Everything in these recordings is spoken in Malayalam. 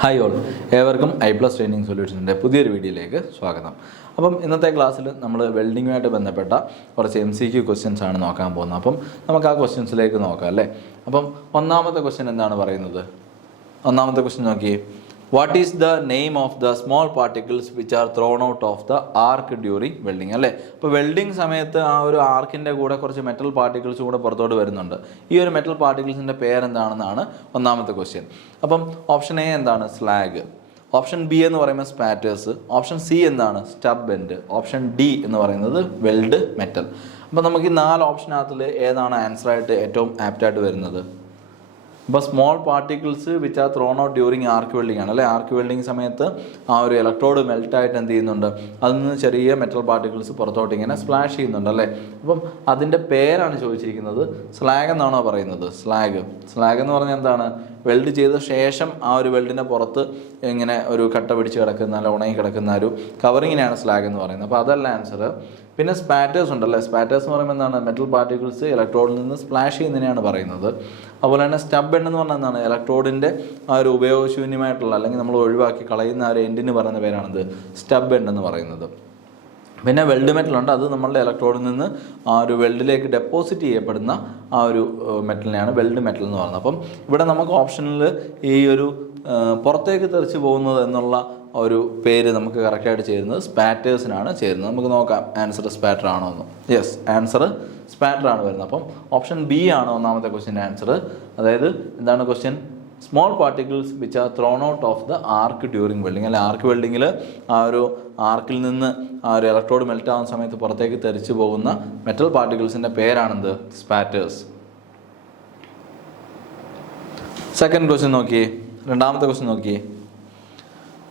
ഹായ് ഓൾ, ഏവർക്കും ഐ+ ട്രെയിനിങ് സൊല്യൂഷൻ്റെ പുതിയൊരു വീഡിയോയിലേക്ക് സ്വാഗതം. അപ്പം ഇന്നത്തെ ക്ലാസ്സിൽ നമ്മൾ വെൽഡിങ്ങുമായിട്ട് ബന്ധപ്പെട്ട കുറച്ച് MCQ ക്വസ്റ്റ്യൻസ് ആണ് നോക്കാൻ പോകുന്നത്. അപ്പം നമുക്ക് ആ ക്വസ്റ്റ്യൻസിലേക്ക് നോക്കാം അല്ലേ. അപ്പം ഒന്നാമത്തെ ക്വസ്റ്റ്യൻ എന്താണ് പറയുന്നത്? ഒന്നാമത്തെ ക്വസ്റ്റ്യൻ നോക്കി, what is the name of the small particles which are thrown out of the arc during welding അല്ലേ. അപ്പോൾ വെൽഡിങ് സമയത്ത് ആ ഒരു ആർക്കിൻ്റെ കൂടെ കുറച്ച് മെറ്റൽ പാർട്ടിക്കിൾസ് കൂടെ പുറത്തോട്ട് വരുന്നുണ്ട്. ഈ ഒരു മെറ്റൽ പാർട്ടിക്കിൾസിൻ്റെ പേരെന്താണെന്നാണ് ഒന്നാമത്തെ ക്വസ്റ്റ്യൻ. അപ്പം ഓപ്ഷൻ എ എന്താണ്? സ്ലാഗ്. ഓപ്ഷൻ ബി എന്ന് പറയുമ്പോൾ സ്പാറ്റേഴ്സ്. ഓപ്ഷൻ സി എന്താണ്? Stub end. ഓപ്ഷൻ ഡി എന്ന് പറയുന്നത് വെൽഡ് മെറ്റൽ. അപ്പോൾ നമുക്ക് ഈ 4 ഓപ്ഷനകത്തിൽ ഏതാണ് ആൻസറായിട്ട് ഏറ്റവും ആപ്റ്റായിട്ട് വരുന്നത്? ഇപ്പോൾ small particles which are thrown out during arc welding ആണ് അല്ലേ. ആർക്ക് വെൽഡിങ് സമയത്ത് ആ ഒരു ഇലക്ട്രോഡ് മെൽറ്റായിട്ട് എന്ത് ചെയ്യുന്നുണ്ട്, അതിൽ നിന്ന് ചെറിയ മെറ്റൽ പാർട്ടിക്കിൾസ് പുറത്തോട്ട് ഇങ്ങനെ സ്പ്ലാഷ് ചെയ്യുന്നുണ്ട് അല്ലേ. അപ്പം അതിൻ്റെ പേരാണ് ചോദിച്ചിരിക്കുന്നത്. സ്ലാഗ് എന്നാണോ പറയുന്നത്? സ്ലാഗ്. സ്ലാഗ് എന്ന് പറഞ്ഞാൽ എന്താണ്? വെൽഡ് ചെയ്ത ശേഷം ആ ഒരു വെൽഡിൻ്റെ പുറത്ത് ഇങ്ങനെ ഒരു കട്ട പിടിച്ച് കിടക്കുന്ന, അല്ല ഉണങ്ങി കിടക്കുന്ന ഒരു കവറിങ്ങിനെയാണ് സ്ലാഗ് എന്ന് പറയുന്നത്. അപ്പോൾ അതല്ല ആൻസർ. പിന്നെ സ്പാറ്റേഴ്സ് ഉണ്ടല്ലേ. സ്പാറ്റേഴ്സ് എന്ന് പറയുമ്പോൾ എന്താണ്? മെറ്റൽ പാർട്ടിക്കിൾസ് ഇലക്ട്രോഡിൽ നിന്ന് സ്പ്ലാഷ് ചെയ്യുന്നതിനെയാണ് പറയുന്നത്. അതുപോലെ തന്നെ സ്റ്റബ് എൻഡ് എന്ന് പറഞ്ഞാൽ എന്താണ്? ഇലക്ട്രോഡിൻ്റെ ആ ഒരു ഉപയോഗശൂന്യമായിട്ടുള്ള, അല്ലെങ്കിൽ നമ്മൾ ഒഴിവാക്കി കളയുന്ന ആ ഒരു എൻഡിന് പറയുന്ന പേരാണിത് സ്റ്റബ് എൻഡ് എന്ന് പറയുന്നത്. പിന്നെ വെൽഡ് മെറ്റലുണ്ട്. അത് നമ്മളുടെ ഇലക്ട്രോഡിൽ നിന്ന് ആ ഒരു വെൽഡിലേക്ക് ഡെപ്പോസിറ്റ് ചെയ്യപ്പെടുന്ന ആ ഒരു മെറ്റലിനെയാണ് വെൽഡ് മെറ്റൽ എന്ന് പറയുന്നത്. അപ്പം ഇവിടെ നമുക്ക് ഓപ്ഷനിൽ ഈ ഒരു പുറത്തേക്ക് തെറിച്ച് പോകുന്നത് എന്നുള്ള ഒരു പേര് നമുക്ക് കറക്റ്റായിട്ട് ചേരുന്നത് സ്പാറ്റേഴ്സിനാണ് ചേരുന്നത്. നമുക്ക് നോക്കാം ആൻസർ സ്പാറ്റർ ആണോ എന്ന്. യെസ്, ആൻസർ സ്പാറ്റർ ആണ് വരുന്നത്. അപ്പം ഓപ്ഷൻ ബി ആണ് ഒന്നാമത്തെ ക്വസ്റ്റ്യൻ്റെ ആൻസർ. അതായത് എന്താണ് question? Small particles which are thrown out of the arc during welding അല്ലെ. ആർക്ക് വെൽഡിങ്ങിൽ ആ ഒരു ആർക്കിൽ നിന്ന് ആ ഒരു ഇലക്ട്രോഡ് മെൽറ്റ് ആവുന്ന സമയത്ത് പുറത്തേക്ക് തെറിച്ച് പോകുന്ന മെറ്റൽ പാർട്ടിക്കിൾസിൻ്റെ പേരാണെന്ത്? സ്പാറ്റേഴ്സ്. സെക്കൻഡ് ക്വസ്റ്റ്യൻ നോക്കിയേ. രണ്ടാമത്തെ ക്വസ്റ്റ്യൻ നോക്കിയേ.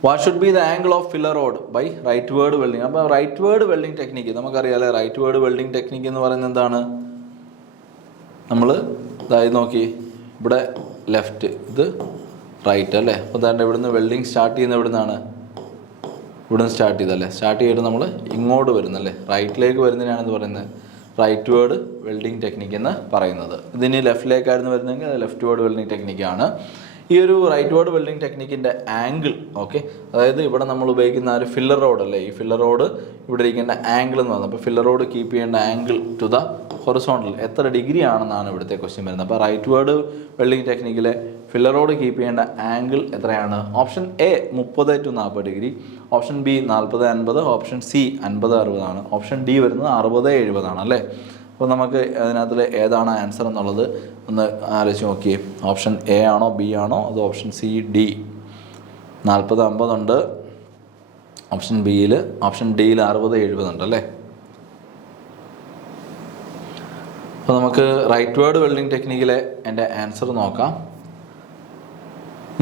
What should be the angle of filler rod by rightward welding. അപ്പോൾ റൈറ്റ് വേർഡ് വെൽഡിങ് ടെക്നിക്ക് നമുക്കറിയാമല്ലേ. റൈറ്റ് വേർഡ് വെൽഡിങ് ടെക്നിക്ക് എന്ന് പറയുന്നത് എന്താണ്? നമ്മൾ ഇതായി നോക്കി, ഇവിടെ ലെഫ്റ്റ്, ഇത് റൈറ്റ് അല്ലേ. അപ്പോൾ അതാണ്ട് ഇവിടുന്ന് വെൽഡിങ് സ്റ്റാർട്ട് ചെയ്യുന്നത് ഇവിടുന്നാണ്, ഇവിടുന്ന് സ്റ്റാർട്ട് ചെയ്തല്ലേ. സ്റ്റാർട്ട് ചെയ്തിട്ട് നമ്മൾ ഇങ്ങോട്ട് വരുന്നല്ലേ, റൈറ്റിലേക്ക് വരുന്നതിനാണെന്ന് പറയുന്നത് റൈറ്റ് വേർഡ് വെൽഡിങ് ടെക്നിക്ക് എന്ന് പറയുന്നത്. ഇതിന് ലെഫ്റ്റിലേക്കായിരുന്നു വരുന്നതെങ്കിൽ അത് ലെഫ്റ്റ് വേർഡ് വെൽഡിങ് ടെക്നിക്കാണ്. ഈ ഒരു റൈറ്റ് വേർഡ് വെൽഡിങ് ടെക്നിക്കിൻ്റെ ആംഗിൾ, ഓക്കെ, അതായത് ഇവിടെ നമ്മൾ ഉപയോഗിക്കുന്ന ഒരു ഫില്ലർ റോഡ് അല്ലേ, ഈ ഫില്ലർ റോഡ് ഇവിടെ ഇരിക്കേണ്ട ആംഗിൾ എന്ന് പറയുന്നത്. അപ്പോൾ ഫില്ലർ റോഡ് കീപ്പ് ചെയ്യേണ്ട ആംഗിൾ ടു ദ ഹൊറിസോണ്ടൽ എത്ര ഡിഗ്രി ആണെന്നാണ് ഇവിടുത്തെ ക്വസ്റ്റ്യൻ വരുന്നത്. അപ്പോൾ റൈറ്റ് വേർഡ് വെൽഡിങ് ടെക്നിക്കിലെ ഫില്ലർ റോഡ് കീപ്പ് ചെയ്യേണ്ട ആംഗിൾ എത്രയാണ്? Option A 30 to 40 degree, option B 40-50, option C 50-60 ആണ്, ഓപ്ഷൻ ഡി വരുന്നത് 60-70 ആണ് അല്ലേ. അപ്പോൾ നമുക്ക് അതിനകത്തിൽ ഏതാണ് ആൻസർ എന്നുള്ളത് ഒന്ന് ആലോചിച്ച് നോക്കിയേ. ഓപ്ഷൻ എ ആണോ ബി ആണോ അത് ഓപ്ഷൻ സി ഡി? 40-50 ഉണ്ട് ഓപ്ഷൻ ബിയിൽ, ഓപ്ഷൻ ഡിയിൽ 60-70 ഉണ്ട് അല്ലേ. അപ്പോൾ നമുക്ക് റൈറ്റ് വേർഡ് വെൽഡിങ് ടെക്നിക്കിലെ എൻ്റെ ആൻസർ നോക്കാം.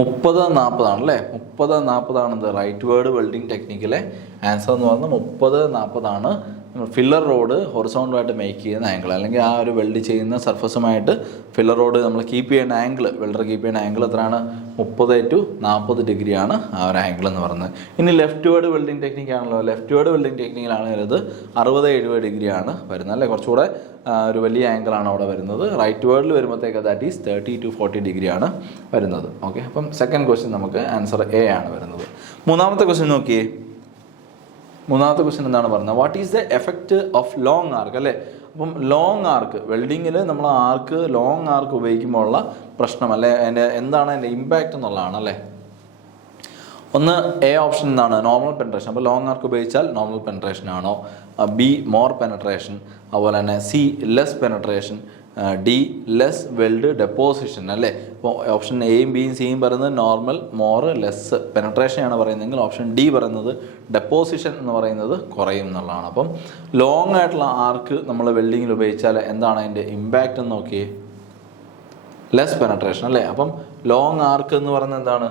30-40 ആണല്ലേ. 30-40 ആണെന്ത്? റൈറ്റ് വേർഡ് വെൽഡിങ് ടെക്നിക്കിലെ ആൻസർ എന്ന് പറയുന്നത് 30-40 ആണ്. ഫില്ലർ റോഡ് ഹൊറിസോണ്ടലായിട്ട് മേക്ക് ചെയ്യുന്ന ആംഗിൾ, അല്ലെങ്കിൽ ആ ഒരു വെൽഡ് ചെയ്യുന്ന സർഫസുമായിട്ട് ഫില്ലർ റോഡ് നമ്മൾ കീപ്പ് ചെയ്യുന്ന ആംഗിൾ, വെൽഡർ കീപ്പ് ചെയ്യുന്ന ആംഗിൾ എത്രയാണ്? 30 to 40 ഡിഗ്രിയാണ് ആ ഒരു ആംഗിൾ എന്ന് പറയുന്നത്. ഇനി ലെഫ്റ്റ് വേർഡ് വെൽഡിങ് ടെക്നിക്കാണല്ലോ. ലെഫ്റ്റ് വേർഡ് വെൽഡിങ് ടെക്നിക്കിലാണ് വരുന്നത് 60-70 ഡിഗ്രിയാണ് വരുന്നത് അല്ലേ. കുറച്ചുകൂടെ ഒരു വലിയ ആംഗിളാണ് അവിടെ വരുന്നത്. റൈറ്റ് വേർഡിൽ വരുമ്പോഴത്തേക്ക് ദാറ്റ് ഈസ് 30 to 40 ഡിഗ്രിയാണ് വരുന്നത്. ഓക്കെ, അപ്പം സെക്കൻഡ് ക്വസ്റ്റ്യൻ നമുക്ക് ആൻസർ എ ആണ് വരുന്നത്. മൂന്നാമത്തെ ക്വസ്റ്റ്യൻ നോക്കിയേ. മൂന്നാമത്തെ ക്വസ്റ്റ്യൻ എന്താണ് പറയുന്നത്? What is the effect of long arc അല്ലേ. അപ്പം ലോങ് ആർക്ക് വെൽഡിങ്ങിൽ നമ്മൾ ആർക്ക്, ലോങ് ആർക്ക് ഉപയോഗിക്കുമ്പോൾ ഉള്ള പ്രശ്നം അല്ലേ, അതിൻ്റെ എന്താണ് അതിൻ്റെ ഇമ്പാക്റ്റ് എന്നുള്ളതാണ് അല്ലേ. ഒന്ന് എ ഓപ്ഷൻ എന്താണ്? Normal penetration. അപ്പോൾ ലോങ് ആർക്ക് ഉപയോഗിച്ചാൽ നോർമൽ പെനട്രേഷൻ ആണോ? ബി മോർ പെനട്രേഷൻ, അതുപോലെ തന്നെ C less penetration, D less weld deposition അല്ലേ. അപ്പോൾ ഓപ്ഷൻ എയും ബിയും സിയും പറയുന്നത് നോർമൽ, മോർ, ലെസ് പെനട്രേഷനാണ് പറയുന്നതെങ്കിൽ ഓപ്ഷൻ ഡി പറയുന്നത് ഡെപ്പോസിഷൻ എന്ന് പറയുന്നത് കുറയും എന്നുള്ളതാണ്. അപ്പം ലോങ് ആയിട്ടുള്ള ആർക്ക് നമ്മൾ വെൽഡിങ്ങിൽ ഉപയോഗിച്ചാൽ എന്താണ് അതിൻ്റെ ഇമ്പാക്റ്റ് എന്ന് നോക്കിയേ. ലെസ് പെനട്രേഷൻ അല്ലേ. അപ്പം ലോങ് ആർക്ക് എന്ന് പറയുന്നത് എന്താണ്?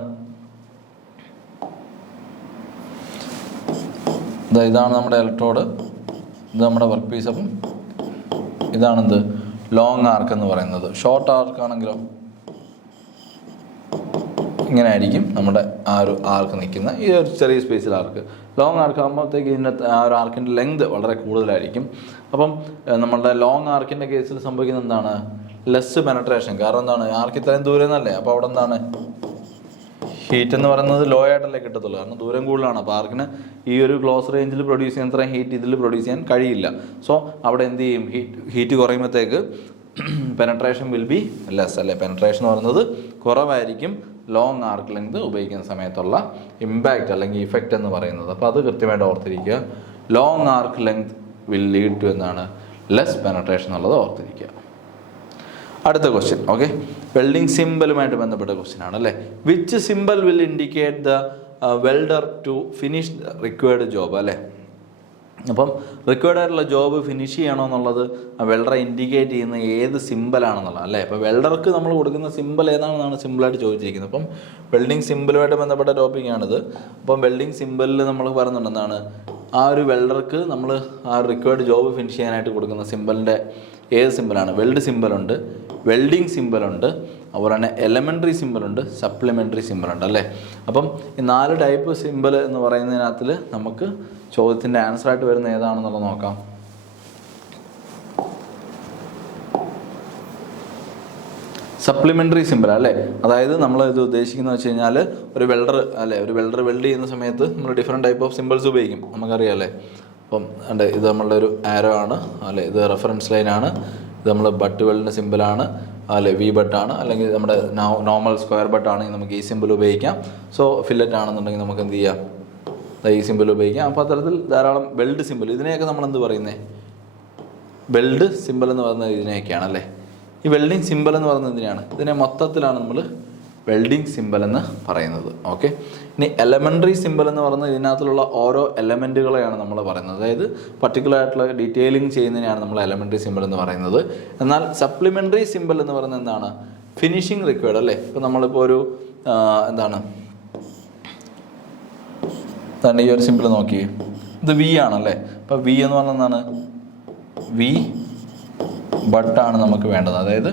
ഇതാണ് നമ്മുടെ ഇലക്ട്രോഡ്, ഇത് നമ്മുടെ വർക്ക് പീസ്. അപ്പം ഇതാണെന്ത്? ലോങ് ആർക്ക് എന്ന് പറയുന്നത്. ഷോർട്ട് ആർക്ക് ആണെങ്കിലോ ഇങ്ങനെ ആയിരിക്കും നമ്മുടെ ആ ഒരു ആർക്ക് നിൽക്കുന്ന ഈ ഒരു ചെറിയ സ്പേസിൽ ആർക്ക്. ലോങ് ആർക്ക് ആകുമ്പോഴത്തേക്ക് ഇതിൻ്റെ ആ ഒരു ആർക്കിൻ്റെ ലെങ്ത് വളരെ കൂടുതലായിരിക്കും. അപ്പം നമ്മളുടെ ലോങ് ആർക്കിൻ്റെ കേസിൽ സംഭവിക്കുന്നത് എന്താണ്? Less penetration. കാരണം എന്താണ്? ആർക്ക് ഇത്രയും ദൂരം എന്നല്ലേ. അപ്പോൾ അവിടെ എന്താണ്? ഹീറ്റ് എന്ന് പറയുന്നത് ലോ ആയിട്ടല്ലേ കിട്ടത്തുള്ളൂ, കാരണം ദൂരം കൂടുതലാണ്. അപ്പോൾ ആർക്കിന് ഈ ഒരു ക്ലോസ് റേഞ്ചിൽ പ്രൊഡ്യൂസ് ചെയ്യാൻ അത്രയും ഹീറ്റ് ഇതിൽ പ്രൊഡ്യൂസ് ചെയ്യാൻ കഴിയില്ല. സോ അവിടെ എന്ത് ചെയ്യും, ഹീറ്റ് കുറയുമ്പോഴത്തേക്ക് പെനട്രേഷൻ വിൽ ബി ലെസ് അല്ലേ. പെനട്രേഷൻ എന്ന് പറയുന്നത് കുറവായിരിക്കും ലോങ് ആർക്ക് ലെങ്ത് ഉപയോഗിക്കുന്ന സമയത്തുള്ള ഇമ്പാക്റ്റ് അല്ലെങ്കിൽ ഇഫക്റ്റ് എന്ന് പറയുന്നത്. അപ്പോൾ അത് കൃത്യമായിട്ട് ഓർത്തിരിക്കുക. Long arc length will lead to എന്താണ്, ലെസ് പെനട്രേഷൻ എന്നുള്ളത് ഓർത്തിരിക്കുക. അടുത്ത ക്വസ്റ്റ്യൻ, ഓക്കെ, വെൽഡിങ് സിമ്പലുമായിട്ട് ബന്ധപ്പെട്ട ക്വസ്റ്റ്യൻ ആണ് അല്ലേ. Which symbol will indicate the welder to finish required job അല്ലേ. അപ്പം റിക്വയർഡ് ആയിട്ടുള്ള ജോബ് ഫിനിഷ് ചെയ്യണോ എന്നുള്ളത് വെൽഡറെ ഇൻഡിക്കേറ്റ് ചെയ്യുന്ന ഏത് സിമ്പലാണെന്നുള്ളത് അല്ലേ. അപ്പോൾ വെൽഡർക്ക് നമ്മൾ കൊടുക്കുന്ന സിമ്പൽ ഏതാണെന്നാണ് സിമ്പിളായിട്ട് ചോദിച്ചിരിക്കുന്നത്. അപ്പം വെൽഡിങ് സിമ്പലുമായിട്ട് ബന്ധപ്പെട്ട ടോപ്പിക്കാണിത്. അപ്പം വെൽഡിങ് സിമ്പലിൽ നമ്മൾ പറയുന്നുണ്ട് എന്താണ്, ആ ഒരു വെൽഡർക്ക് നമ്മൾ ആ റിക്വയർഡ് ജോബ് ഫിനിഷ് ചെയ്യാനായിട്ട് കൊടുക്കുന്ന സിമ്പലിൻ്റെ ഏത് സിമ്പലാണ്. വെൽഡ് സിമ്പലുണ്ട്, വെൽഡിങ് സിമ്പലുണ്ട്, അതുപോലെ തന്നെ എലമെൻ്ററി സിമ്പലുണ്ട്, സപ്ലിമെൻ്ററി സിമ്പലുണ്ട് അല്ലേ. അപ്പം ഈ 4 ടൈപ്പ് സിമ്പൽ എന്ന് പറയുന്നതിനകത്തിൽ നമുക്ക് ചോദ്യത്തിൻ്റെ ആൻസറായിട്ട് വരുന്ന ഏതാണെന്നുള്ളത് നോക്കാം. സപ്ലിമെൻ്ററി സിമ്പൽ അല്ലേ. അതായത് നമ്മൾ ഇത് ഉദ്ദേശിക്കുന്നത് വെച്ച് കഴിഞ്ഞാൽ ഒരു വെൽഡർ അല്ലേ, ഒരു വെൽഡർ വെൽഡ് ചെയ്യുന്ന സമയത്ത് നമ്മൾ ഡിഫറെൻറ്റ് ടൈപ്പ് ഓഫ് സിമ്പിൾസ് ഉപയോഗിക്കും, നമുക്കറിയാം അല്ലേ. അപ്പം ഇത് നമ്മളുടെ ഒരു ആരോ ആണ് അല്ലേ, ഇത് റെഫറൻസ് ലൈനാണ്, ഇത് നമ്മൾ ബട്ട് വെൽഡിൻ്റെ സിമ്പിളാണ് അല്ലെ, വി ബട്ടാണ്, അല്ലെങ്കിൽ നമ്മുടെ നോർമൽ സ്ക്വയർ ബട്ടാണെങ്കിൽ നമുക്ക് ഈ സിമ്പിൾ ഉപയോഗിക്കാം. സോ ഫില്ലറ്റ് ആണെന്നുണ്ടെങ്കിൽ നമുക്ക് എന്ത് ചെയ്യാം, ഈ സിമ്പിൾ ഉപയോഗിക്കാം. അപ്പോൾ അത്തരത്തിൽ ധാരാളം വെൽഡ് സിമ്പിൾ, ഇതിനെയൊക്കെ നമ്മൾ എന്ത് പറയുന്നത്, വെൽഡ് സിമ്പിൾ എന്ന് പറയുന്നത് ഇതിനെയൊക്കെയാണ് അല്ലേ. ഈ വെൽഡിങ് സിമ്പിൾ എന്ന് പറയുന്നത് എന്തിനാണ്, ഇതിനെ മൊത്തത്തിലാണ് നമ്മൾ വെൽഡിങ് സിമ്പിൾ എന്ന് പറയുന്നത്. ഓക്കെ, ഇനി എലമെൻ്ററി സിമ്പിൾ എന്ന് പറയുന്നത് ഇതിനകത്തുള്ള ഓരോ എലമെൻറ്റുകളെയാണ് നമ്മൾ പറയുന്നത്. അതായത് പർട്ടിക്കുലർ ആയിട്ടുള്ള ഡീറ്റെയിലിംഗ് ചെയ്യുന്നതിനാണ് നമ്മൾ എലമെൻ്ററി സിമ്പിൾ എന്ന് പറയുന്നത്. എന്നാൽ സപ്ലിമെൻ്ററി സിമ്പിൾ എന്ന് പറയുന്നത് എന്താണ്, ഫിനിഷിങ് റിക്വയർഡ് അല്ലേ. ഇപ്പോൾ നമ്മളിപ്പോൾ ഒരു എന്താണ് തന്നെ ഈ ഒരു സിമ്പിൾ നോക്കി, ഇത് വി ആണല്ലേ. അപ്പോൾ വി എന്ന് പറഞ്ഞാൽ എന്താണ്, വി ബട്ടാണ് നമുക്ക് വേണ്ടത്. അതായത്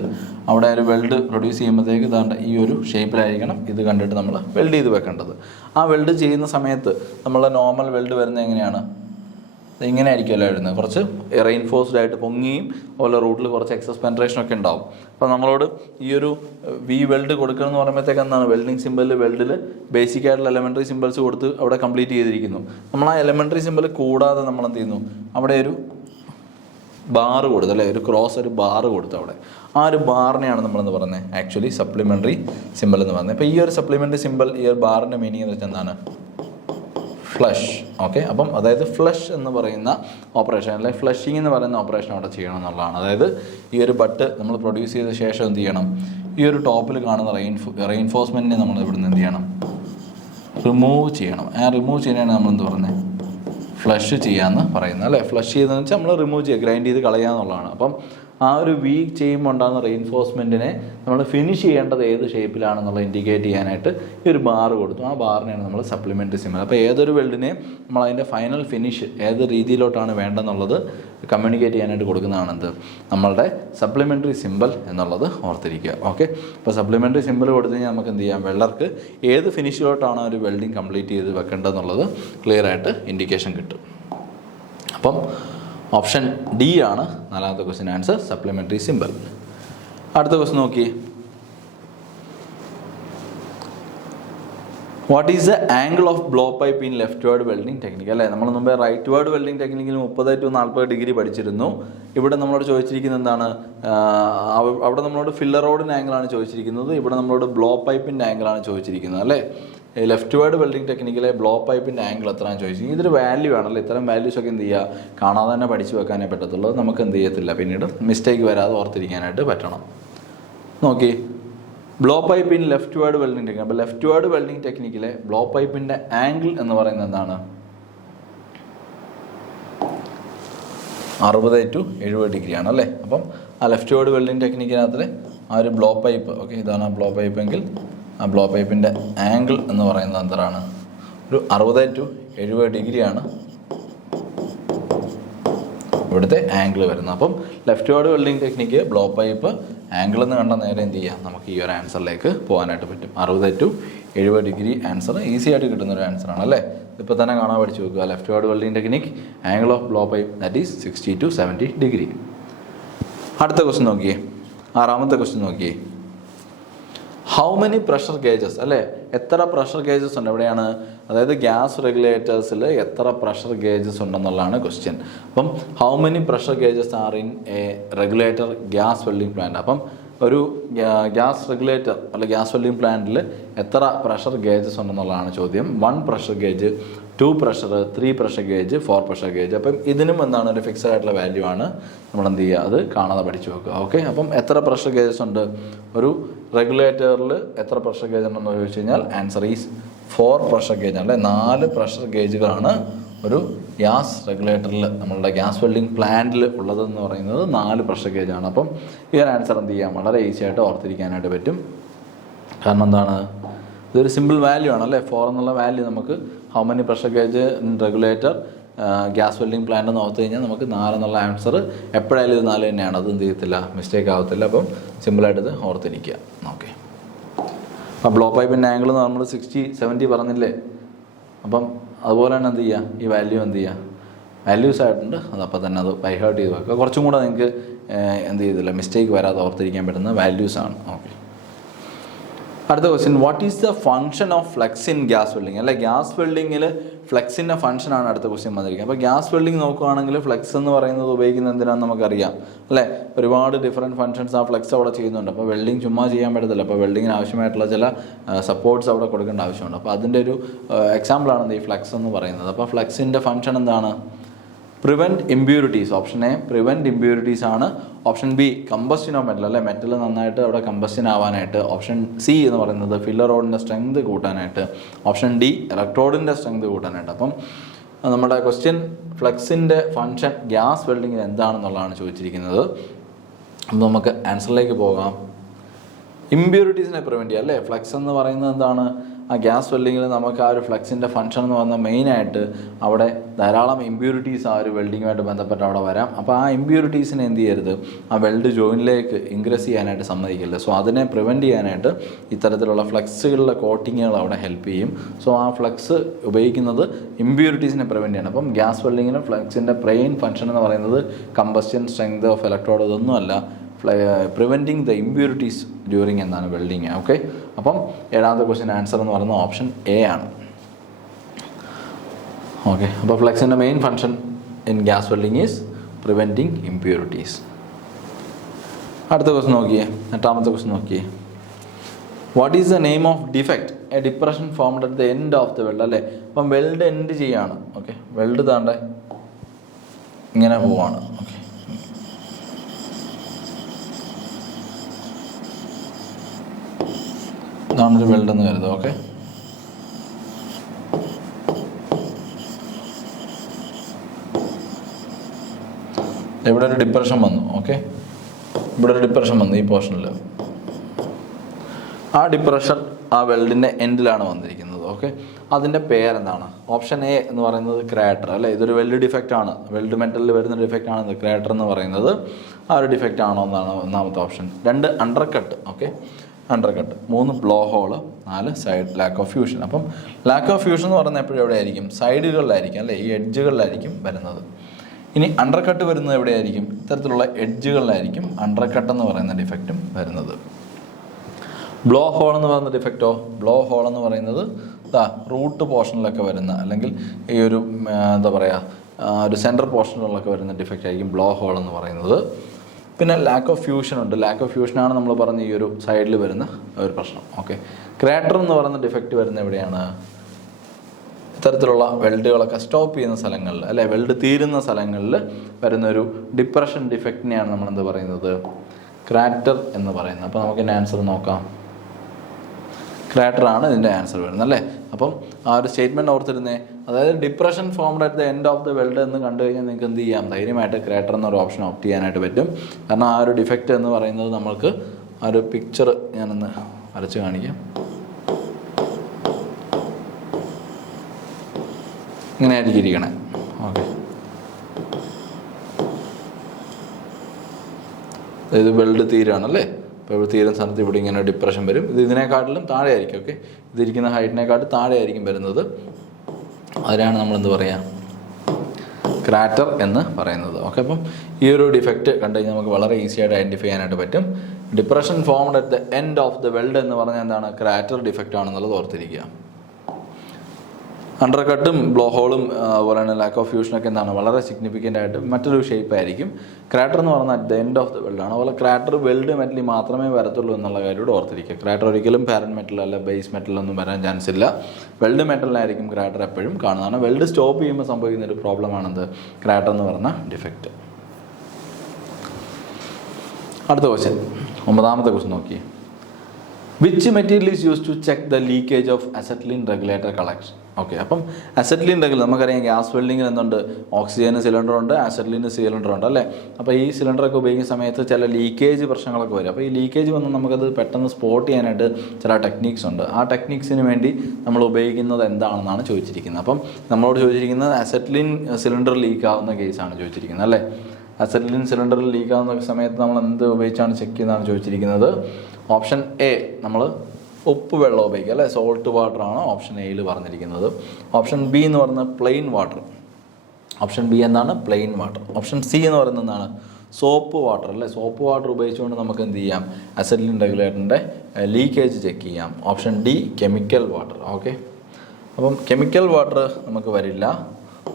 അവിടെ ഒരു വെൽഡ് പ്രൊഡ്യൂസ് ചെയ്യുമ്പോഴത്തേക്ക് ഇതാണ്ട് ഈ ഒരു ഷേപ്പിലായിരിക്കണം ഇത് കണ്ടിട്ട് നമ്മൾ വെൽഡ് ചെയ്ത് വെക്കേണ്ടത്. ആ വെൽഡ് ചെയ്യുന്ന സമയത്ത് നമ്മളെ നോർമൽ വെൽഡ് വരുന്നത് എങ്ങനെയാണ്, ഇങ്ങനെ ആയിരിക്കുമല്ലോ വരുന്നത്, കുറച്ച് റെയിൻഫോഴ്സ്ഡ് ആയിട്ട് പൊങ്ങിയും അതുപോലെ റൂട്ടിൽ കുറച്ച് എക്സസ് പെൻട്രേഷനൊക്കെ ഉണ്ടാവും. അപ്പോൾ നമ്മളോട് ഈ ഒരു വി വെൽഡ് കൊടുക്കണം എന്ന് പറയുമ്പോഴത്തേക്ക് എന്താണ്, വെൽഡിങ് സിമ്പിളിൽ വെൽഡിൽ ബേസിക് ആയിട്ടുള്ള എലമെൻ്ററി സിമ്പിൾസ് കൊടുത്ത് അവിടെ കംപ്ലീറ്റ് ചെയ്തിരിക്കുന്നു. നമ്മൾ ആ എലമെൻ്ററി സിമ്പിൾ കൂടാതെ നമ്മൾ എന്ത് ചെയ്യുന്നു, അവിടെ ഒരു ബാറ് കൊടുത്ത് അല്ലേ, ഒരു ക്രോസ് ഒരു ബാറ് കൊടുത്ത് അവിടെ ആ ഒരു ബാറിനെയാണ് നമ്മളെന്ന് പറയുന്നത് ആക്ച്വലി സപ്ലിമെൻ്ററി സിമ്പിൾ എന്ന് പറയുന്നത്. അപ്പോൾ ഈ ഒരു സപ്ലിമെൻ്ററി സിമ്പിൾ ഈ ഒരു ബാറിൻ്റെ മീനിങ് എന്ന് വെച്ചാൽ എന്താണ്, ഫ്ലഷ്. ഓക്കെ, അപ്പം അതായത് ഫ്ലഷ് എന്ന് പറയുന്ന ഓപ്പറേഷൻ അല്ലെങ്കിൽ ഫ്ലഷിങ് എന്ന് പറയുന്ന ഓപ്പറേഷൻ അവിടെ ചെയ്യണം എന്നുള്ളതാണ്. അതായത് ഈ ഒരു ബട്ട് നമ്മൾ പ്രൊഡ്യൂസ് ചെയ്ത ശേഷം എന്ത് ചെയ്യണം, ഈ ഒരു ടോപ്പിൽ കാണുന്ന റെയിൻഫോഴ്സ്മെൻറ്റിനെ നമ്മൾ ഇവിടുന്ന് എന്ത് ചെയ്യണം, റിമൂവ് ചെയ്യണം. ആ റിമൂവ് ചെയ്യാനാണ് നമ്മൾ എന്ത് പറയുന്നത്, ഫ്ലഷ് ചെയ്യാമെന്ന് പറയുന്നത് അല്ലേ. ഫ്ലഷ് ചെയ്തതെന്ന് വെച്ചാൽ നമ്മൾ റിമൂവ് ചെയ്യുക, ഗ്രൈൻഡ് ചെയ്ത് കളയുക എന്നുള്ളതാണ്. അപ്പം ആ ഒരു വീക്ക് ചെയ്യുമ്പോൾ ഉണ്ടാകുന്ന റെയിൻഫോഴ്സ്മെൻറ്റിനെ നമ്മൾ ഫിനിഷ് ചെയ്യേണ്ടത് ഏത് ഷേപ്പിലാണെന്നുള്ള ഇൻഡിക്കേറ്റ് ചെയ്യാനായിട്ട് ഈ ഒരു ബാർ കൊടുത്തു. ആ ബാറിനെയാണ് നമ്മൾ സപ്ലിമെൻ്ററി സിമ്പിൾ. അപ്പോൾ ഏതൊരു വെൽഡിനെ നമ്മൾ അതിൻ്റെ ഫൈനൽ ഫിനിഷ് ഏത് രീതിയിലോട്ടാണ് വേണ്ടെന്നുള്ളത് കമ്മ്യൂണിക്കേറ്റ് ചെയ്യാനായിട്ട് കൊടുക്കുന്നതാണ് എന്ത്, നമ്മളുടെ സപ്ലിമെൻ്ററി സിമ്പിൾ എന്നുള്ളത് ഓർത്തിരിക്കുക. ഓക്കെ, അപ്പോൾ സപ്ലിമെൻ്ററി സിമ്പിൾ കൊടുത്തു കഴിഞ്ഞാൽ നമുക്ക് എന്ത് ചെയ്യാം, വെൽഡർക്ക് ഏത് ഫിനിഷിലോട്ടാണ് ഒരു വെൽഡിങ് കംപ്ലീറ്റ് ചെയ്ത് വെക്കേണ്ടതെന്നുള്ളത് ക്ലിയർ ആയിട്ട് ഇൻഡിക്കേഷൻ കിട്ടും. അപ്പം ഓപ്ഷൻ ഡി ആണ് 4ാമത്തെ ക്വസ്റ്റ്യൻ ആൻസർ, സപ്ലിമെൻ്ററി സിമ്പിൾ. അടുത്ത ക്വസ്റ്റ്യൻ നോക്കി, what is the angle of blow pipe in leftward welding technique അല്ലേ. നമ്മൾ മുമ്പേ റൈറ്റ് വേർഡ് വെൽഡിംഗ് ടെക്നിക്കിൽ 30 to 40 ഡിഗ്രി പഠിച്ചിരുന്നു. ഇവിടെ നമ്മളോട് ചോദിച്ചിരിക്കുന്നത് എന്താണ്, അവിടെ നമ്മളോട് ഫില്ലർ റോഡിൻ്റെ ആംഗിളാണ് ചോദിച്ചിരിക്കുന്നത്, ഇവിടെ നമ്മളോട് ബ്ലോ പൈപ്പിൻ്റെ ആംഗിളാണ് ചോദിച്ചിരിക്കുന്നത് അല്ലേ. ലെഫ്റ്റ് വേർഡ് വെൽഡിംഗ് ടെക്നിക്കിലെ ബ്ലോ പൈപ്പിൻ്റെ ആംഗിൾ എത്രയാണ് ചോദിച്ചു. ഇതൊരു വാല്യൂ ആണല്ലോ, ഇത്തരം വാല്യൂസൊക്കെ എന്ത് ചെയ്യുക, കാണാതെ തന്നെ പഠിച്ചു വെക്കാനേ പറ്റത്തുള്ളൂ. നമുക്ക് എന്ത് ചെയ്യത്തില്ല, പിന്നീട് മിസ്റ്റേക്ക് വരാതെ ഓർത്തിരിക്കാനായിട്ട് പറ്റണം. നോക്കി, blow pipe in leftward welding technique. അപ്പോൾ ലെഫ്റ്റ് വേർഡ് വെൽഡിംഗ് ടെക്നിക്കിലെ ബ്ലോ പൈപ്പിൻ്റെ ആംഗിൾ എന്ന് പറയുന്നത് എന്താണ്, 60 to 70 ഡിഗ്രിയാണ് അല്ലേ. അപ്പം ആ ലെഫ്റ്റ് വേർഡ് വെൽഡിംഗ് ടെക്നിക്കിനകത്ത് ആ ഒരു ബ്ലോ പൈപ്പ്, ഓക്കെ, ഇതാണ് ആ ബ്ലോ പൈപ്പ് എങ്കിൽ ആ ബ്ലോ പൈപ്പിൻ്റെ ആംഗിൾ എന്ന് പറയുന്നത് എന്താണ്, ഒരു 60 to 70 ഡിഗ്രിയാണ് ഇവിടുത്തെ ആംഗിൾ വരുന്നത്. അപ്പം left word welding technique blow pipe angle എന്ന് കണ്ട നേരെ എന്ത് ചെയ്യാം, നമുക്ക് ഈ ഒരു ആൻസറിലേക്ക് പോകാനായിട്ട് പറ്റും. 60 to 70 ഡിഗ്രി ആൻസർ ഈസി ആയിട്ട് കിട്ടുന്നൊരു ആൻസറാണ് അല്ലേ. ഇപ്പോൾ തന്നെ കാണാൻ പഠിച്ചു വെക്കുക, left word welding technique angle of blow pipe that is 60 to 70 degree. അടുത്ത ക്വസ്റ്റ്യൻ നോക്കിയേ, 6ാമത്തെ ക്വസ്റ്റ്യൻ നോക്കിയേ, ഹൗ മെനി പ്രഷർ ഗേജസ് അല്ലേ, എത്ര പ്രഷർ ഗേജസ് ഉണ്ട് എവിടെയാണ്, അതായത് ഗ്യാസ് റെഗുലേറ്റേഴ്സിൽ എത്ര പ്രഷർ ഗേജസ് ഉണ്ടെന്നുള്ളതാണ് ക്വസ്റ്റ്യൻ. അപ്പം how many pressure gauges are in A regulator gas welding plant. അപ്പം ഒരു ഗ്യാസ് റെഗുലേറ്റർ അല്ലെ ഗ്യാസ് വെൽഡിംഗ് പ്ലാന്റിൽ എത്ര പ്രഷർ ഗേജസ് ഉണ്ടെന്നുള്ളതാണ് ചോദ്യം. 1 pressure gauge, 2 pressure, 3 pressure gauge, 4 pressure gauge. അപ്പം ഇതിനും എന്താണ് ഒരു ഫിക്സഡ് ആയിട്ടുള്ള വാല്യൂ ആണ്, നമ്മൾ എന്ത് ചെയ്യുക, അത് കാണാതെ പഠിച്ചു വെക്കുക. ഓക്കെ, അപ്പം എത്ര പ്രഷർ ഗേജസ് ഉണ്ട് ഒരു റെഗുലേറ്ററിൽ, എത്ര പ്രഷർ ഗേജ് ഉണ്ടെന്ന് ചോദിച്ചു കഴിഞ്ഞാൽ ആൻസർ ഈസ് 4 പ്രഷർ ഗേജ് അല്ലേ, 4 പ്രഷർ ഗേജുകളാണ് ഒരു ഗ്യാസ് റെഗുലേറ്ററിൽ നമ്മളുടെ ഗ്യാസ് വെൽഡിംഗ് പ്ലാന്റിൽ ഉള്ളതെന്ന് പറയുന്നത് 4 പ്രഷർ ഗേജാണ്. അപ്പം ഈ ഒരു ആൻസർ എന്ത് ചെയ്യാം, വളരെ ഈസി ആയിട്ട് ഓർത്തിരിക്കാനായിട്ട് പറ്റും. കാരണം എന്താണ്, ഇതൊരു സിമ്പിൾ വാല്യൂ ആണ് അല്ലേ, 4 എന്നുള്ള വാല്യൂ നമുക്ക് how many pressure gauge regulator gas welding plant എന്ന് ഓർത്ത് കഴിഞ്ഞാൽ നമുക്ക് 4 എന്നുള്ള ആൻസർ എപ്പോഴായാലും ഇത് 4 തന്നെയാണ്, അത് എന്ത് ചെയ്യത്തില്ല, മിസ്റ്റേക്ക് ആവത്തില്ല. അപ്പം സിമ്പിളായിട്ട് ഇത് ഓർത്തിരിക്കുക. ഓക്കെ, അപ്പോൾ ബ്ലോ പൈപ്പിൻ്റെ ആംഗിൾ നമ്മൾ 60-70 പറഞ്ഞില്ലേ, അപ്പം അതുപോലെ തന്നെ എന്ത് ചെയ്യുക, ഈ വാല്യൂ എന്ത് ചെയ്യുക, വാല്യൂസ് ആയിട്ടുണ്ട്, അതപ്പോൾ തന്നെ അത് ബൈ ഹാർട്ട് ചെയ്ത് വെക്കുക. കുറച്ചും കൂടെ നിങ്ങൾക്ക് എന്ത് ചെയ്തില്ല, മിസ്റ്റേക്ക് വരാതെ ഓർത്തിരിക്കാൻ പറ്റുന്ന വാല്യൂസാണ്. ഓക്കെ, അടുത്ത question, what is the function of flex in gas welding അല്ലെ, ഗ്യാസ് വെൽഡിങ്ങിൽ ഫ്ലെക്സിൻ്റെ ഫംഗ്ഷനാണ് അടുത്ത ക്വസ്റ്റ്യൻ വന്നിരിക്കുന്നത്. അപ്പോൾ ഗ്യാസ് വെൽഡിങ് നോക്കുകയാണെങ്കിൽ ഫ്ലെക്സ് എന്ന് പറയുന്നത് ഉപയോഗിക്കുന്നത് എന്തിനാണെന്ന് നമുക്കറിയാം അല്ലേ, ഒരുപാട് ഡിഫറെൻറ്റ് ഫംഗ്ഷൻസ് ആ ഫ്ലെക്സ് അവിടെ ചെയ്യുന്നുണ്ട്. അപ്പോൾ വെൽഡിങ് ചുമ്മാ ചെയ്യാൻ പറ്റത്തില്ല, അപ്പോൾ വെൽഡിങ്ങിന് ആവശ്യമായിട്ടുള്ള ചില സപ്പോർട്ട്സ് അവിടെ കൊടുക്കേണ്ട ആവശ്യമുണ്ട്. അപ്പോൾ അതിൻ്റെ ഒരു എക്സാമ്പിളാണ് ഈ ഫ്ലെക്സ് എന്ന് പറയുന്നത്. അപ്പോൾ ഫ്ലെക്സിൻ്റെ ഫംഗ്ഷൻ എന്താണ്, prevent impurities. Option A prevent impurities ആണ്. Option B combustion of metal അല്ലെ, മെറ്റൽ നന്നായിട്ട് അവിടെ കമ്പസ്റ്റൻ ആവാനായിട്ട്. ഓപ്ഷൻ സി എന്ന് പറയുന്നത് ഫില്ലർ റോഡിൻ്റെ സ്ട്രെങ്ത് കൂട്ടാനായിട്ട്. ഓപ്ഷൻ ഡി ഇലക്ട്രോഡിൻ്റെ സ്ട്രെങ്ത് കൂട്ടാനായിട്ട്. അപ്പം നമ്മുടെ ക്വസ്റ്റ്യൻ ഫ്ലെക്സിൻ്റെ ഫംഗ്ഷൻ ഗ്യാസ് വെൽഡിങ്ങിൽ എന്താണെന്നുള്ളതാണ് ചോദിച്ചിരിക്കുന്നത്. അപ്പം നമുക്ക് ആൻസറിലേക്ക് പോകാം. ഇമ്പ്യൂരിറ്റീസിനെ പ്രിവെൻറ്റ് ചെയ്യുക അല്ലേ, ഫ്ലെക്സ് എന്ന് പറയുന്നത് എന്താണ്, ആ ഗ്യാസ് വെൽഡിങ്ങിൽ നമുക്ക് ആ ഒരു ഫ്ലെക്സിൻ്റെ ഫംഗ്ഷൻ എന്ന് പറഞ്ഞാൽ മെയിനായിട്ട് അവിടെ ധാരാളം ഇമ്പ്യൂരിറ്റീസ് ആ ഒരു വെൽഡിങ്ങുമായിട്ട് ബന്ധപ്പെട്ട് അവിടെ വരാം. അപ്പോൾ ആ ഇമ്പ്യൂരിറ്റീസിനെ എന്ത് ചെയ്യരുത്, ആ വെൽഡ് ജോയിനിലേക്ക് ഇൻഗ്രസ് ചെയ്യാനായിട്ട് സമ്മതിക്കില്ല. സോ അതിനെ പ്രിവെൻറ്റ് ചെയ്യാനായിട്ട് ഇത്തരത്തിലുള്ള ഫ്ലെക്സുകളിലെ കോട്ടിങ്ങുകൾ അവിടെ ഹെൽപ്പ് ചെയ്യും. സോ ആ ഫ്ലെക്സ് ഉപയോഗിക്കുന്നത് ഇമ്പ്യൂരിറ്റീസിനെ പ്രിവെൻറ്റ് ചെയ്യണം. അപ്പം ഗ്യാസ് വെൽഡിങ്ങിന് ഫ്ലെക്സിൻ്റെ മെയിൻ ഫംഗ്ഷൻ എന്ന് പറയുന്നത് കമ്പസ്റ്റൻ, സ്ട്രെങ്ത് ഓഫ് ഇലക്ട്രോഡ്, ഇതൊന്നുമല്ല, പ്രിവെൻറ്റിങ് ദ ഇമ്പ്യൂരിറ്റീസ് ഡ്യൂറിങ് എന്നാണ് വെൽഡിങ്. ഓക്കെ, അപ്പം 7ാമത്തെ ക്വസ്റ്റ്യൻ ആൻസർ എന്ന് പറയുന്നത് ഓപ്ഷൻ എ ആണ്. ഓക്കെ, അപ്പോൾ ഫ്ലെക്സിൻ്റെ main function in gas welding is preventing impurities. അടുത്ത ക്വസ്റ്റ്യൻ നോക്കിയേ, 8ാമത്തെ ക്വസ്റ്റ്യൻ നോക്കിയേ. What is the name of defect a depression formed at the end of the weld അല്ലേ. അപ്പം വെൽഡ് എൻഡ് ചെയ്യാണ്. ഓക്കെ, വെൽഡ് താണ്ടെ ഇങ്ങനെ പോവാണ്. ഓക്കെ, ഇതാണൊരു വെൽഡ് എന്ന് കരുതുക. ഓക്കെ, ഇവിടെ ഒരു ഡിപ്രഷൻ വന്നു. ഓക്കെ, ഇവിടെ ഒരു ഡിപ്രഷൻ വന്നു ഈ പോർഷനിൽ. ആ ഡിപ്രഷൻ ആ വെൽഡിൻ്റെ എൻഡിലാണ് വന്നിരിക്കുന്നത്. ഓക്കെ, അതിൻ്റെ പേരെന്താണ്? ഓപ്ഷൻ എ എന്ന് പറയുന്നത് ക്രാറ്റർ അല്ലേ, ഇതൊരു വെൽഡ് ഡിഫക്റ്റ് ആണ്, വെൽഡ് മെറ്റലിൽ വരുന്ന ഡിഫക്റ്റ് ആണ് ക്രാറ്റർ എന്ന് പറയുന്നത്. ആ ഒരു ഡിഫക്റ്റ് ആണോ എന്നാണ് 1ാമത്തെ option. 2 undercut. Okay, undercut. 3 blow hole. 4 side lack of fusion. അപ്പം ലാക്ക് ഓഫ് ഫ്യൂഷൻ എന്ന് പറയുന്നത് എപ്പോഴും എവിടെയായിരിക്കും, സൈഡുകളിലായിരിക്കും അല്ലേ, ഈ എഡ്ജുകളിലായിരിക്കും വരുന്നത്. ഇനി അണ്ടർ കട്ട് വരുന്നത് എവിടെയായിരിക്കും, ഇത്തരത്തിലുള്ള എഡ്ജുകളിലായിരിക്കും അണ്ടർ കട്ട് എന്ന് പറയുന്ന ഡിഫക്റ്റും വരുന്നത്. ബ്ലോ ഹോൾ എന്ന് പറയുന്ന ഡിഫക്റ്റോ, ബ്ലോ ഹോൾ എന്ന് പറയുന്നത് റൂട്ട് പോർഷനിലൊക്കെ വരുന്ന, അല്ലെങ്കിൽ ഈ ഒരു എന്താ പറയുക, ഒരു സെൻട്രൽ പോർഷനിലൊക്കെ വരുന്ന ഡിഫക്റ്റ് ആയിരിക്കും ബ്ലോ ഹോൾ എന്ന് പറയുന്നത്. പിന്നെ ലാക്ക് ഓഫ് ഫ്യൂഷൻ ഉണ്ട്. ലാക്ക് ഓഫ് ഫ്യൂഷനാണ് നമ്മൾ പറഞ്ഞ ഈ ഒരു സൈഡിൽ വരുന്ന ഒരു പ്രശ്നം. ഓക്കെ, ക്രാറ്റർ എന്ന് പറയുന്ന ഡിഫക്റ്റ് വരുന്ന എവിടെയാണ്, ഇത്തരത്തിലുള്ള വെൽഡുകളൊക്കെ സ്റ്റോപ്പ് ചെയ്യുന്ന സ്ഥലങ്ങളിൽ അല്ലെ, വെൽഡ് തീരുന്ന സ്ഥലങ്ങളിൽ വരുന്നൊരു ഡിപ്രഷൻ ഡിഫക്റ്റിനെയാണ് നമ്മൾ എന്ത് പറയുന്നത്, ക്രാറ്റർ എന്ന് പറയുന്നത്. അപ്പോൾ നമുക്ക് ഇതിൻ്റെ ആൻസർ നോക്കാം. ക്രാറ്ററാണ് ഇതിൻ്റെ ആൻസർ വരുന്നത് അല്ലേ. അപ്പം ആ ഒരു സ്റ്റേറ്റ്മെൻറ്റ് ഓർത്തിരുന്നേ, അതായത് depression formed at the end of the weld എന്ന് കണ്ടു കഴിഞ്ഞാൽ നിങ്ങൾക്ക് എന്ത് ചെയ്യാം, ധൈര്യമായിട്ട് ക്രാറ്റർ എന്നൊരു ഓപ്ഷൻ ഓപ്റ്റ് ചെയ്യാനായിട്ട് പറ്റും. കാരണം ആ ഒരു ഡിഫക്റ്റ് എന്ന് പറയുന്നത് നമ്മൾക്ക് ആ ഒരു പിക്ചർ ഞാനൊന്ന് വരച്ച് കാണിക്കാം. ഇങ്ങനെ ആയിരിക്കും ഇരിക്കണേ. ഓക്കെ, ഇത് വെൽഡ് തീരാണല്ലേ. അപ്പോൾ ഇവിടെ തീരുന്ന സ്ഥലത്ത് ഇവിടെ ഇങ്ങനെ ഡിപ്രഷൻ വരും. ഇത് ഇതിനെക്കാട്ടിലും താഴെ ആയിരിക്കും. ഓക്കെ, ഇതിരിക്കുന്ന ഹൈറ്റിനെക്കാട്ടും താഴെ ആയിരിക്കും വരുന്നത്. അതിനാണ് നമ്മളെന്ത് പറയുക, ക്രാറ്റർ എന്ന് പറയുന്നത്. ഓക്കെ, അപ്പം ഈ ഒരു ഡിഫക്റ്റ് കണ്ടു കഴിഞ്ഞാൽ നമുക്ക് വളരെ ഈസി ആയിട്ട് ഐഡൻറ്റിഫൈ ചെയ്യാനായിട്ട് പറ്റും. Depression formed at the end of the weld എന്ന് പറഞ്ഞാൽ എന്താണ്? ക്രാറ്റർ ഡിഫക്റ്റ് ആണെന്നുള്ളത് ഓർത്തിരിക്കുക. അണ്ടർ കട്ടും ബ്ലോ ഹോളും അതുപോലെ തന്നെ ലാക്ക് ഓഫ് ഫ്യൂഷനൊക്കെ എന്താണ്? വളരെ സിഗ്നിഫിക്കൻ്റ് ആയിട്ട് മറ്റൊരു ഷേപ്പ് ആയിരിക്കും. ക്രാറ്റർ എന്ന് പറഞ്ഞാൽ at the end of the weld ആണ്. അതുപോലെ ക്രാറ്റർ വെൽഡ് മെറ്റലിൽ മാത്രമേ വരത്തുള്ളൂ എന്നുള്ള കാര്യം ഓർത്തിരിക്കുക. ക്രാറ്റർ ഒരിക്കലും പാരന്റ് മെറ്റൽ അല്ല ബേസ് മെറ്റലൊന്നും വരാൻ ചാൻസ് ഇല്ല. വെൽഡ് മെറ്റലിനായിരിക്കും ക്രാറ്റർ എപ്പോഴും കാണുന്നതാണ്. വെൽഡ് സ്റ്റോപ്പ് ചെയ്യുമ്പോൾ സംഭവിക്കുന്ന ഒരു പ്രോബ്ലമാണെന്ത്? ക്രാറ്റർ എന്ന് പറഞ്ഞ ഡിഫക്റ്റ്. അടുത്ത ക്വസ്റ്റ്യൻ, 9ാമത്തെ ക്വസ്റ്റ്യൻ നോക്കി. Which material is use to check the leakage of acetylene regulator collection? Okay, അപ്പം അസെറ്റിലിൻ റെഗുലേറ്റർ നമുക്കറിയാം ഗ്യാസ് വെൽഡിങ്ങിൽ എന്തുണ്ട്? ഓക്സിജന് സിലിണ്ടറുണ്ട്, അസെറ്റിലിന് സിലിണ്ടറുണ്ട് അല്ലേ? അപ്പോൾ ഈ സിലിണ്ടറൊക്കെ ഉപയോഗിക്കുന്ന സമയത്ത് ചില ലീക്കേജ് പ്രശ്നങ്ങളൊക്കെ വരും. അപ്പോൾ ഈ ലീക്കേജ് വന്ന് നമുക്കത് പെട്ടെന്ന് സ്പോട്ട് ചെയ്യാനായിട്ട് ചില ടെക്നിക്സ് ഉണ്ട്. ആ ടെക്നിക്സിന് വേണ്ടി നമ്മൾ ഉപയോഗിക്കുന്നത് എന്താണെന്നാണ് ചോദിച്ചിരിക്കുന്നത്. അപ്പം നമ്മളോട് ചോദിച്ചിരിക്കുന്നത് അസെറ്റിലിൻ സിലിണ്ടർ ലീക്ക് ആവുന്ന കേസാണ് ചോദിച്ചിരിക്കുന്നത് അല്ലേ? അസെറ്റിലിൻ സിലിണ്ടറിൽ ലീക്ക് ആവുന്ന സമയത്ത് നമ്മൾ എന്ത് ഉപയോഗിച്ചാണ് ചെക്ക് ചെയ്യുന്നതാണ് ചോദിച്ചിരിക്കുന്നത്. ഓപ്ഷൻ എ നമ്മൾ ഉപ്പ് വെള്ളം ഉപയോഗിക്കുക അല്ലേ? സോൾട്ട് വാട്ടർ ആണ് ഓപ്ഷൻ എയിൽ പറഞ്ഞിരിക്കുന്നത്. ഓപ്ഷൻ ബി എന്ന് പറയുന്നത് പ്ലെയിൻ വാട്ടർ. ഓപ്ഷൻ ബി എന്താണ്? Plain water. ഓപ്ഷൻ സി എന്ന് പറയുന്നത് എന്താണ്? സോപ്പ് വാട്ടർ അല്ലേ? സോപ്പ് വാട്ടർ ഉപയോഗിച്ചുകൊണ്ട് നമുക്ക് എന്ത് ചെയ്യാം? അസെറ്റിലിൻ റെഗുലേറ്ററിൻ്റെ ലീക്കേജ് ചെക്ക് ചെയ്യാം. Option D chemical water. Okay, അപ്പം കെമിക്കൽ വാട്ടർ നമുക്ക് വരില്ല,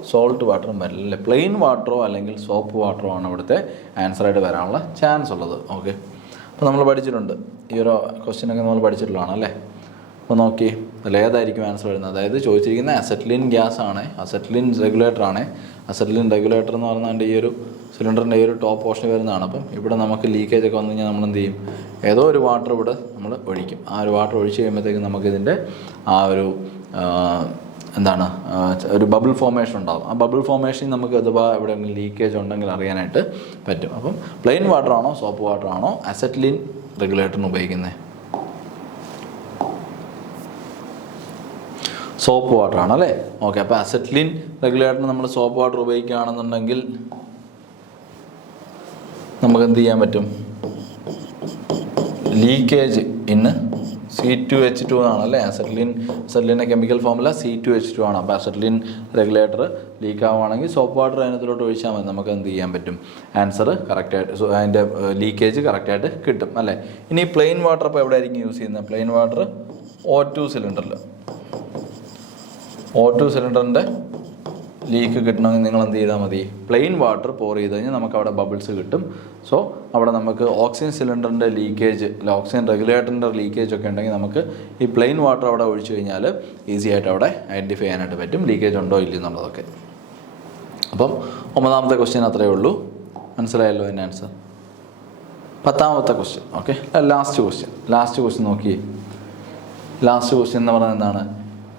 സോൾട്ട് വാട്ടറും വരില്ല അല്ലേ? പ്ലെയിൻ വാട്ടറോ അല്ലെങ്കിൽ സോപ്പ് വാട്ടറോ ആണ് ഇവിടുത്തെ ആൻസറായിട്ട് വരാനുള്ള ചാൻസ് ഉള്ളത്. ഓക്കെ, അപ്പോൾ നമ്മൾ പഠിച്ചിട്ടുണ്ട് ഈ ഒരു ക്വസ്റ്റ്യനൊക്കെ നമ്മൾ പഠിച്ചിട്ടുള്ളതാണ് അല്ലേ? അപ്പോൾ നോക്കി അതിൽ ഏതായിരിക്കും ആൻസർ വരുന്നത്? അതായത് ചോദിച്ചിരിക്കുന്ന അസെറ്റിലിൻ ഗ്യാസ് ആണ്, അസെറ്റിലിൻ റെഗുലേറ്റർ ആണ്. അസെറ്റിലിൻ റെഗുലേറ്റർ എന്ന് പറഞ്ഞാൽ ഈ ഒരു സിലിണ്ടറിൻ്റെ ഈ ഒരു ടോപ്പ് പോർഷൻ വരുന്നതാണ്. അപ്പം ഇവിടെ നമുക്ക് ലീക്കേജ് ഒക്കെ വന്നു കഴിഞ്ഞാൽ നമ്മൾ എന്ത് ചെയ്യും? ഏതോ ഒരു വാട്ടർ ഇവിടെ നമ്മൾ ഒഴിക്കും. ആ ഒരു വാട്ടർ ഒഴിച്ച് കഴിയുമ്പോഴത്തേക്കും നമുക്കിതിൻ്റെ ആ ഒരു എന്താണ് ഒരു ബബിൾ ഫോർമേഷൻ ഉണ്ടാകും. ആ ബബിൾ ഫോർമേഷൻ നമുക്ക് അഥവാ എവിടെയെങ്കിലും ലീക്കേജ് ഉണ്ടെങ്കിൽ അറിയാനായിട്ട് പറ്റും. അപ്പം പ്ലെയിൻ വാട്ടർ ആണോ സോപ്പ് വാട്ടർ ആണോ അസെറ്റിലിൻ റെഗുലേറ്ററിന് ഉപയോഗിക്കുന്നത്? സോപ്പ് വാട്ടർ ആണ് അല്ലേ? ഓക്കെ, അപ്പോൾ അസെറ്റിലിൻ റെഗുലേറ്ററിന് നമ്മൾ സോപ്പ് വാട്ടർ ഉപയോഗിക്കുകയാണെന്നുണ്ടെങ്കിൽ നമുക്ക് എന്ത് ചെയ്യാൻ പറ്റും? ലീക്കേജ് ഇന്ന് C2H2 എന്നാണ് അല്ലേ? അസെറ്റിലിൻ്റെ കെമിക്കൽ ഫോമുല C2H2 ആണ്. അപ്പോൾ അസെറ്റിലിൻ റെഗുലേറ്റർ ലീക്ക് ആവുകയാണെങ്കിൽ സോപ്പ് വാട്ടർ അതിനകത്തോട്ട് ഒഴിച്ചാൽ മതി, നമുക്ക് എന്ത് ചെയ്യാൻ പറ്റും? ആൻസർ കറക്റ്റായിട്ട് അതിൻ്റെ ലീക്കേജ് കറക്റ്റായിട്ട് കിട്ടും അല്ലേ? ഇനി പ്ലെയിൻ വാട്ടർ അപ്പോൾ എവിടെ ആയിരിക്കും യൂസ് ചെയ്യുന്നത്? പ്ലെയിൻ വാട്ടർ O2 സിലിണ്ടറിൽ. O2 സിലിണ്ടറിൻ്റെ ലീക്ക് കിട്ടണമെങ്കിൽ നിങ്ങൾ എന്ത് ചെയ്താൽ മതി? പ്ലെയിൻ വാട്ടർ പോർ ചെയ്ത് കഴിഞ്ഞാൽ നമുക്ക് അവിടെ ബബിൾസ് കിട്ടും. സോ അവിടെ നമുക്ക് ഓക്സിജൻ സിലിണ്ടറിൻ്റെ ലീക്കേജ് അല്ല ഓക്സിജൻ റെഗുലേറ്ററിൻ്റെ ലീക്കേജ് ഒക്കെ ഉണ്ടെങ്കിൽ നമുക്ക് ഈ പ്ലെയിൻ വാട്ടർ അവിടെ ഒഴിച്ചു കഴിഞ്ഞാൽ ഈസി ആയിട്ട് അവിടെ ഐഡൻറ്റിഫൈ ചെയ്യാനായിട്ട് പറ്റും ലീക്കേജ് ഉണ്ടോ ഇല്ല എന്നുള്ളതൊക്കെ. അപ്പം 9ാമത്തെ ക്വസ്റ്റ്യൻ അത്രയേ ഉള്ളൂ. മനസ്സിലായല്ലോ അതിൻ്റെ ആൻസർ. 10ാമത്തെ ക്വസ്റ്റ്യൻ. ഓക്കെ, ലാസ്റ്റ് ക്വസ്റ്റ്യൻ നോക്കി. ലാസ്റ്റ് ക്വസ്റ്റ്യൻ എന്ന് പറയുന്നത് എന്താണ്?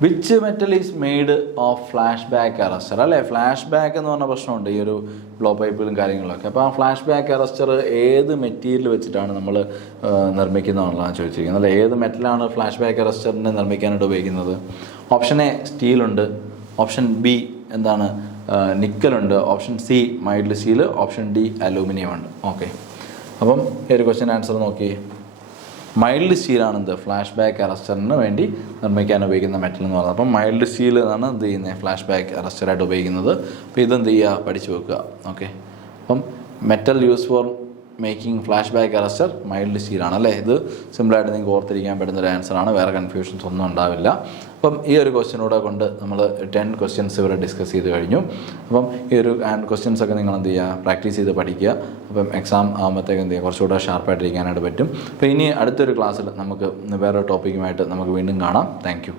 Which metal is made of flashback arrester അല്ലേ? ഫ്ലാഷ് ബാക്ക് എന്ന് പറഞ്ഞ പ്രശ്നമുണ്ട് ഈ ഒരു ബ്ലോ പൈപ്പിലും കാര്യങ്ങളൊക്കെ. അപ്പോൾ ആ ഫ്ലാഷ് ബാക്ക് അറസ്റ്റർ ഏത് മെറ്റീരിയൽ വെച്ചിട്ടാണ് നമ്മൾ നിർമ്മിക്കുന്നതെന്നുള്ളതാണ് ചോദിച്ചിരിക്കുന്നത് അല്ലേ? ഏത് മെറ്റലാണ് ഫ്ലാഷ് ബാക്ക് അറസ്റ്ററിനെ നിർമ്മിക്കാനായിട്ട് ഉപയോഗിക്കുന്നത്? ഓപ്ഷൻ എ സ്റ്റീലുണ്ട്, ഓപ്ഷൻ ബി എന്താണ് നിക്കലുണ്ട്, option C mild steel, option D aluminium ഉണ്ട്. ഓക്കെ, അപ്പം ഈ ഒരു ക്വസ്റ്റ്യൻ ആൻസർ നോക്കി. മൈൽഡ് സ്റ്റീലാണ് എന്ത് ഫ്ലാഷ് ബാക്ക് അറസ്റ്ററിന് വേണ്ടി നിർമ്മിക്കാൻ ഉപയോഗിക്കുന്ന മെറ്റൽ എന്ന് പറയുന്നത്. അപ്പം മൈൽഡ് സ്റ്റീൽ എന്നാണ് എന്ത് ചെയ്യുന്നത് ഫ്ലാഷ് ബാക്ക് അറസ്റ്ററായിട്ട് ഉപയോഗിക്കുന്നത്. അപ്പോൾ ഇതെന്ത് ചെയ്യുക? പഠിച്ചു വെക്കുക. ഓക്കെ, അപ്പം metal use for making flashback arrester mild സ്റ്റീലാണ് അല്ലേ? ഇത് സിമ്പിളായിട്ട് നിങ്ങൾക്ക് ഓർത്തിരിക്കാൻ പറ്റുന്നൊരു ആൻസറാണ്, വേറെ കൺഫ്യൂഷൻസ് ഒന്നും ഉണ്ടാവില്ല. അപ്പം ഈ ഒരു ക്വസ്റ്റ്യനൂടെ കൊണ്ട് നമ്മൾ 10 ക്വസ്റ്റ്യൻസ് ഇവിടെ ഡിസ്കസ് ചെയ്ത് കഴിഞ്ഞു. അപ്പം ഈ ഒരു ക്വസ്റ്റ്യൻസൊക്കെ നിങ്ങൾ എന്ത് ചെയ്യുക? പ്രാക്ടീസ് ചെയ്ത് പഠിക്കുക. അപ്പം എക്സാം ആകുമ്പോഴത്തേക്ക് എന്ത് ചെയ്യുക? കുറച്ചുകൂടെ ഷാർപ്പായിട്ടിരിക്കാനായിട്ട് പറ്റും. അപ്പോൾ ഇനി അടുത്തൊരു ക്ലാസ്സിൽ നമുക്ക് വേറെ ടോപ്പിക്കുമായിട്ട് നമുക്ക് വീണ്ടും കാണാം. Thank you.